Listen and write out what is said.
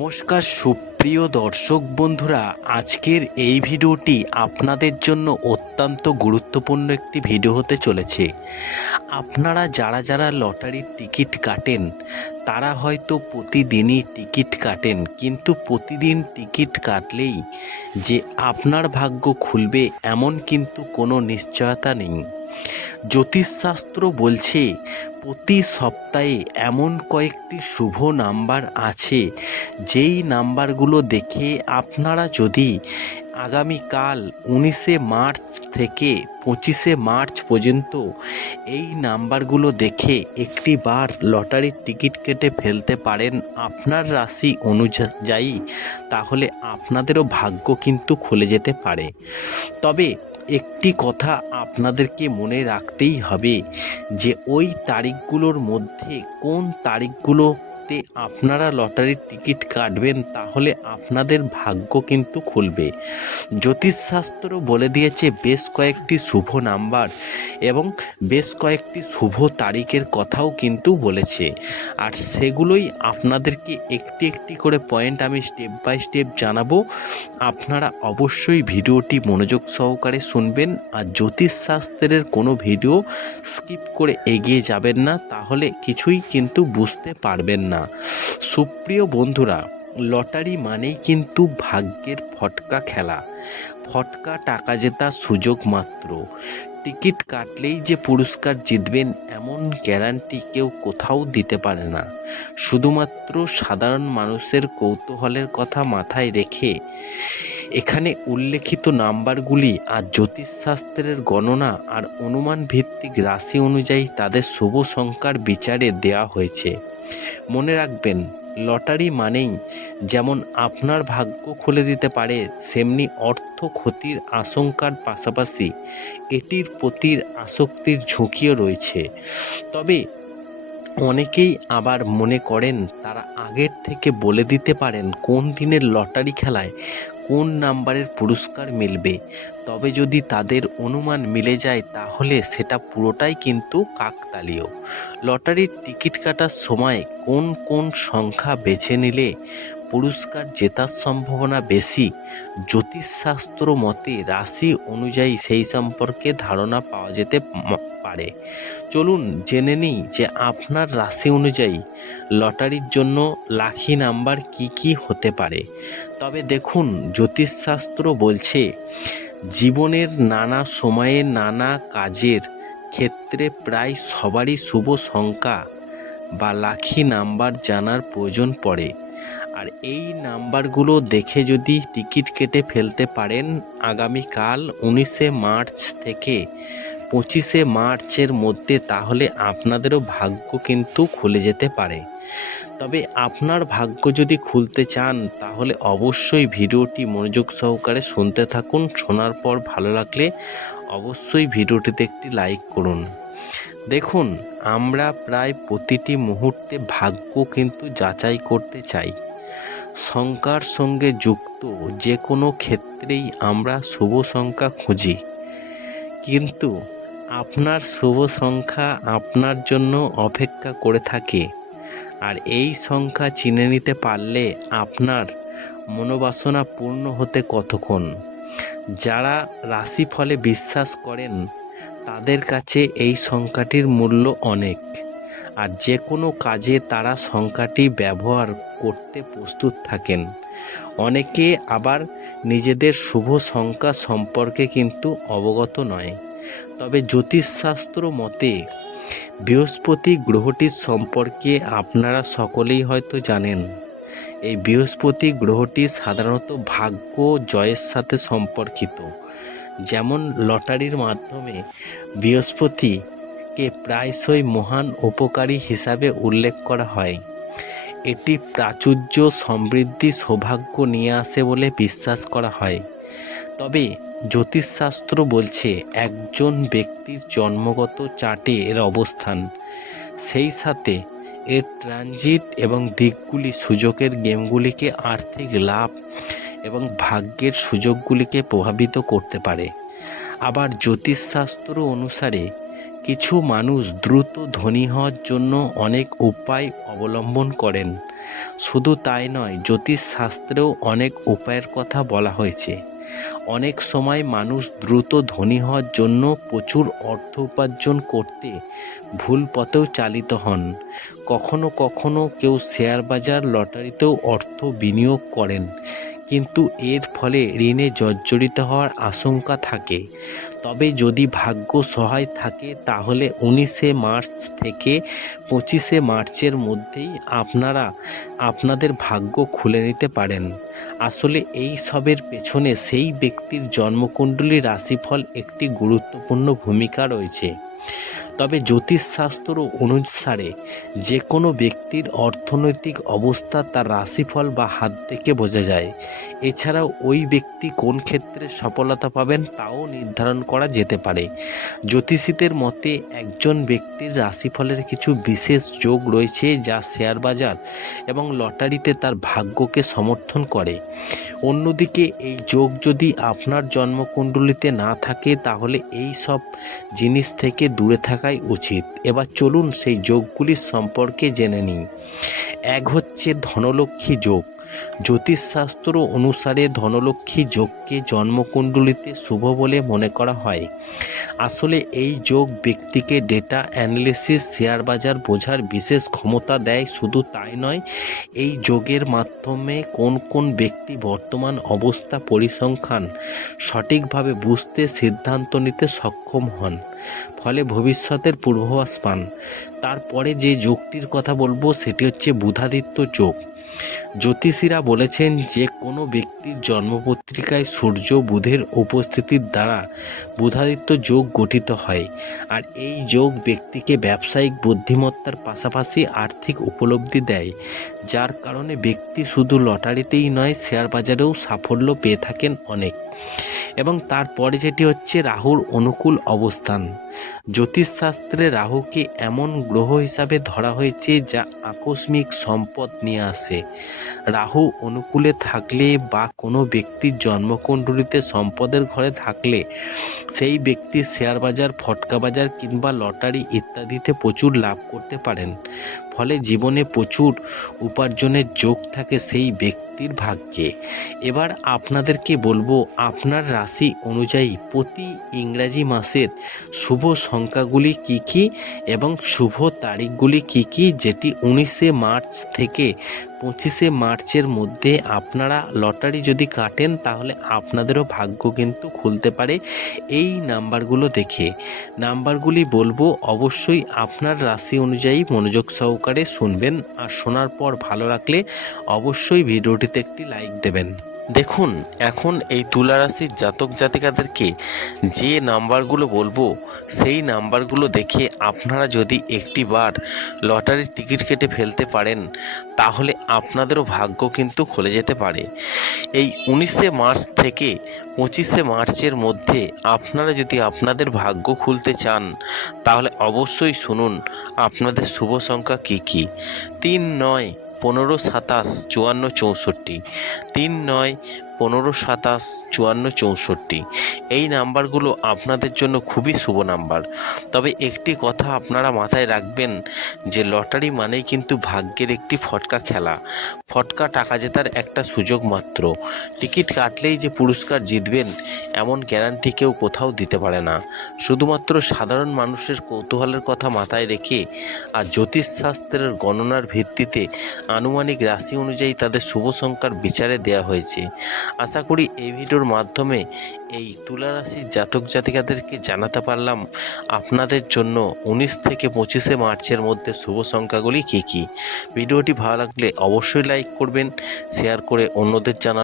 নমস্কার, সুপ্রিয় দর্শক বন্ধুরা, আজকের এই ভিডিওটি আপনাদের জন্য অত্যন্ত গুরুত্বপূর্ণ একটি ভিডিও হতে চলেছে। আপনারা যারা যারা লটারির টিকিট কাটেন, তারা হয়তো প্রতিদিনই টিকিট কাটেন, কিন্তু প্রতিদিন টিকিট কাটলেই যে আপনার ভাগ্য খুলবে এমন কিন্তু কোনো নিশ্চয়তা নেই। জ্যোতিষশাস্ত্র বলছে, প্রতি সপ্তাহে এমন কয়েকটি শুভ নাম্বার আছে। যেই নাম্বারগুলো দেখে আপনারা যদি আগামীকাল উনিশে মার্চ থেকে পঁচিশে মার্চ পর্যন্ত এই নাম্বারগুলো দেখে একটি বার লটারির টিকিট কেটে ফেলতে পারেন আপনার রাশি অনুযায়ী, তাহলে আপনাদেরও ভাগ্য কিন্তু খুলে যেতে পারে। তবে একটি কথা আপনাদেরকে মনে রাখতেই হবে যে ওই তারিখগুলোর মধ্যে কোন তারিখগুলোতে আপনারা লটারির টিকিট কাটবেন, তাহলে আপনাদের ভাগ্য কিন্তু খুলবে। জ্যোতিষশাস্ত্র বলে দিয়েছে, বেশ কয়েকটি শুভ নাম্বার এবং বেশ কয়েকটি শুভ তারিখের কথাও কিন্তু বলেছে। আর সেগুলোই আপনাদেরকে একটি একটি করে পয়েন্ট আমি স্টেপ বাই স্টেপ জানাব। আপনারা অবশ্যই ভিডিওটি মনোযোগ সহকারে শুনবেন, আর জ্যোতিষশাস্ত্রের কোনো ভিডিও স্কিপ করে এগিয়ে যাবেন না, তাহলে কিছুই কিন্তু বুঝতে পারবেন না। সুপ্রিয় বন্ধুরা, লটারি মানেই কিন্তু ভাগ্যের ফটকা খেলা। ফটকা টাকা জেতার সুযোগ মাত্র। টিকিট কাটলেই যে পুরস্কার জিতবেন এমন গ্যারান্টি কেউ কোথাও দিতে পারে না। শুধুমাত্র সাধারণ মানুষের কৌতূহলের কথা মাথায় রেখে এখানে উল্লেখিত নাম্বারগুলি আর জ্যোতিষশাস্ত্রের গণনা আর অনুমান ভিত্তিক রাশি অনুযায়ী তাদের শুভ সংখ্যার বিচারে দেওয়া হয়েছে। মনে রাখবেন, লটারি মানেই যেমন আপনার ভাগ্য খুলে দিতে পারে, সেমনি অর্থ ক্ষতির আশঙ্কার পাশাপাশি এটির প্রতির আসক্তির ঝুঁকিও রয়েছে। তবে অনেকেই আবার মনে করেন তারা আগের থেকে বলে দিতে পারেন কোন দিনের লটারি খেলায় কোন নাম্বারের পুরস্কার মিলবে। তবে যদি তাদের অনুমান মিলে যায় তাহলে সেটা পুরোটাই কিন্তু কাকতালীয়। লটারির টিকিট কাটার সময় কোন কোন সংখ্যা বেছে নিলে পুরস্কার জেতার সম্ভাবনা বেশি। জ্যোতিষশাস্ত্র মতে রাশি অনুযায়ী সেই সম্পর্কে ধারণা পাওয়া যেতে পারে। চলুন জেনে নিই যে আপনার রাশি অনুযায়ী লটারির জন্য লাখি নাম্বার কি কি হতে পারে। তবে দেখুন, জ্যোতিষশাস্ত্র বলছে জীবনের নানা সময়ে নানা কাজের ক্ষেত্রে প্রায় সবারই শুভ সংখ্যা বা লাখি নাম্বার জানার প্রয়োজন পড়ে। আর এই নাম্বারগুলো দেখে যদি টিকিট কেটে ফেলতে পারেন, আগামীকাল উনিশে মার্চ থেকে পঁচিশে মার্চের মধ্যে তাহলে আপনাদেরও ভাগ্য কিন্তু খুলে যেতে পারে। তবে আপনার ভাগ্য যদি খুলতে চান, তাহলে অবশ্যই ভিডিওটি মনোযোগ সহকারে শুনতে থাকুন। শোনার পর ভালো লাগলে অবশ্যই ভিডিওটিতে একটি লাইক করুন। দেখুন, আমরা প্রায় প্রতিটি মুহূর্তে ভাগ্য কিন্তু যাচাই করতে চাই। সংখ্যার সঙ্গে যুক্ত যে কোনো ক্ষেত্রেই আমরা শুভ সংখ্যা খুঁজি। কিন্তু আপনার শুভ সংখ্যা আপনার জন্য অপেক্ষা করে থাকে। আর এই সংখ্যা চিনে নিতে পারলে আপনার মনোবাসনা পূর্ণ হতে কতক্ষণ? যারা রাশিফলে বিশ্বাস করেন তাদের কাছে এই সংখ্যাটির মূল্য অনেক। আর যে কোনো কাজে তারা সংখ্যাটি ব্যবহার করতে প্রস্তুত থাকেন। অনেকে আবার নিজেদের শুভ সংখ্যা সম্পর্কে কিন্তু অবগত নয়। তবে জ্যোতিষশাস্ত্র মতে, বৃহস্পতি গ্রহটির সম্পর্কে আপনারা সকলেই হয়তো জানেন। এই বৃহস্পতি গ্রহটি সাধারণত ভাগ্য জয়ের সাথে সম্পর্কিত। যেমন লটারির মাধ্যমে বৃহস্পতিকে প্রায়শই মহান উপকারী হিসাবে উল্লেখ করা হয়। এটি প্রাচুর্য সমৃদ্ধি সৌভাগ্য নিয়ে আসে বলে বিশ্বাস করা হয়। তবে জ্যোতিষশাস্ত্র বলছে একজন ব্যক্তির জন্মগত চার্টে এর অবস্থান। সেই সাথে এর ট্রানজিট এবং দিকগুলি সুযোগের গেমগুলিকে আর্থিক লাভ এবং ভাগ্যের সুযোগগুলিকে প্রভাবিত করতে পারে। আবার জ্যোতিষশাস্ত্র অনুসারে কিছু মানুষ দ্রুত ধনী হওয়ার জন্য অনেক উপায় অবলম্বন করেন। শুধু তাই নয়, জ্যোতিষশাস্ত্রেও অনেক উপায়ের কথা বলা হয়েছে। অনেক সময় মানুষ দ্রুত ধনী হওয়ার জন্য প্রচুর অর্থ উপার্জন করতে ভুল পথেও চালিত হন। কখনো কখনো কেউ শেয়ার বাজার লটারিতেও অর্থ বিনিয়োগ করেন। কিন্তু এর ফলে ঋণে জর্জরিত হওয়ার আশঙ্কা থাকে। তবে যদি ভাগ্য সহায় থাকে, তাহলে উনিশে মার্চ থেকে পঁচিশে মার্চের মধ্যেই আপনারা আপনাদের ভাগ্য খুলে নিতে পারেন। আসলে এই সবের পেছনে সেই ব্যক্তির জন্মকুণ্ডলী রাশিফল একটি গুরুত্বপূর্ণ ভূমিকা রয়েছে। তবে জ্যোতিষশাস্ত্র অনুসারে যে কোনো ব্যক্তির অর্থনৈতিক অবস্থা তার রাশিফল বা হাত থেকে বোঝা যায়। এছাড়াও ওই ব্যক্তি কোন ক্ষেত্রে সফলতা পাবেন তাও নির্ধারণ করা যেতে পারে। জ্যোতিষীদের মতে একজন ব্যক্তির রাশিফলের কিছু বিশেষ যোগ রয়েছে যা শেয়ার বাজার এবং লটারিতে তার ভাগ্যকে সমর্থন করে। অন্যদিকে এই যোগ যদি আপনার জন্মকুণ্ডলিতে না থাকে তাহলে এই সব জিনিস থেকে দূরে থাকাই উচিত। এবার চলুন সেই যোগগুলির সম্পর্কে জেনে নিই। এক হচ্ছে ধনলক্ষ্মী যোগ। জ্যোতিষশাস্ত্র অনুসারে ধনলক্ষ্মী যোগকে জন্মকুণ্ডলিতে শুভ বলে মনে করা হয়। আসলে এই যোগ ব্যক্তিকে ডেটা অ্যানালিসিস শেয়ার বাজার বোঝার বিশেষ ক্ষমতা দেয়, শুধু তাই নয়, এই যোগের মাধ্যমে কোন কোন ব্যক্তি বর্তমান অবস্থা পরিসংখ্যান সঠিকভাবে বুঝতে সিদ্ধান্ত নিতে সক্ষম হন। ফলে ভবিষ্যতের পূর্বাভাস পান। তারপরে যে যোগটির কথা বলব, সেটি হচ্ছে বুধাদিত্য যোগ জ্যোতিষীরা বলেছেন যে, কোনো ব্যক্তির জন্মপত্রিকায় সূর্য বুধের উপস্থিতির দ্বারা বুধাদিত্য যোগ গঠিত হয়। আর এই যোগ ব্যক্তিকে ব্যবসায়িক বুদ্ধিমত্তার পাশাপাশি আর্থিক উপলব্ধি দেয়, যার কারণে ব্যক্তি শুধু লটারিতেই নয়, শেয়ার বাজারেও সাফল্য পেয়ে থাকেন অনেক। এবং তারপরে যেটি হচ্ছে রাহুর অনুকূল অবস্থান। জ্যোতিষশাস্ত্রে রাহুকে এমন গ্রহ হিসাবে ধরা হয়েছে যা আকস্মিক সম্পদ নিয়ে আসে। রাহু অনুকূলে থাকলে বা কোনো ব্যক্তির জন্মকুণ্ডলিতে সম্পদের ঘরে থাকলে সেই ব্যক্তি শেয়ার বাজার ফটকা বাজার কিংবা লটারি ইত্যাদিতে প্রচুর লাভ করতে পারেন। ফলে জীবনে প্রচুর উপার্জনের যোগ থাকে সেই ব্যক্তির ভাগ্যে। এবার আপনাদেরকে বলব, আপনার রাশি অনুযায়ী প্রতি ইংরাজি মাসের শুভ সংখ্যাগুলি কি কি এবং শুভ তারিখগুলি কি কি, যেটি উনিশে মার্চ থেকে পঁচিশে মার্চের মধ্যে আপনারা লটারি যদি কাটেন, তাহলে আপনাদেরও ভাগ্য কিন্তু খুলতে পারে। এই নাম্বারগুলো দেখে। নাম্বারগুলি বলব, অবশ্যই আপনার রাশি অনুযায়ী মনোযোগ সহকারে শুনবেন। আর শোনার পর ভালো রাখলে অবশ্যই ভিডিওটিতে একটি লাইক দেবেন। দেখুন, এখন এই তুলা রাশির জাতক জাতিকাদেরকে যে নাম্বারগুলো বলব, সেই নাম্বারগুলো দেখে আপনারা যদি একটি বার লটারির টিকিট কেটে ফেলতে পারেন, তাহলে আপনাদেরও ভাগ্য কিন্তু খুলে যেতে পারে। এই উনিশে মার্চ থেকে পঁচিশে মার্চের মধ্যে আপনারা যদি আপনাদের ভাগ্য খুলতে চান, তাহলে অবশ্যই শুনুন, আপনাদের শুভ সংখ্যা কী কী? তিন নয় পনেরো সাতাশ চুয়ান্ন চৌষট্টি তিন নয় পনেরো সাতাশ চুয়ান্ন চৌষট্টি। এই নাম্বারগুলো আপনাদের জন্য খুবই শুভ নাম্বার। তবে একটি কথা আপনারা মাথায় রাখবেন যে লটারি মানেই কিন্তু ভাগ্যের একটি ফটকা খেলা। ফটকা টাকা জেতার একটা সুযোগ মাত্র। টিকিট কাটলেই যে পুরস্কার জিতবেন, এমন গ্যারান্টি কেউ কোথাও দিতে পারে না। শুধুমাত্র সাধারণ মানুষের কৌতূহলের কথা মাথায় রেখে আর জ্যোতিষশাস্ত্রের গণনার ভিত্তিতে আনুমানিক রাশি অনুযায়ী তাদের শুভ সংখ্যার বিচারে দেওয়া হয়েছে। আশা করি এই ভিডিওর মাধ্যমে এই তুলা রাশির জাতক জাতিকাদেরকে জানাতে পারলাম, আপনাদের জন্য উনিশ থেকে পঁচিশে মার্চের মধ্যে শুভ সংখ্যাগুলি কী কী? ভিডিওটি ভালো লাগলে অবশ্যই লাইক করবেন, শেয়ার করে অন্যদের জানা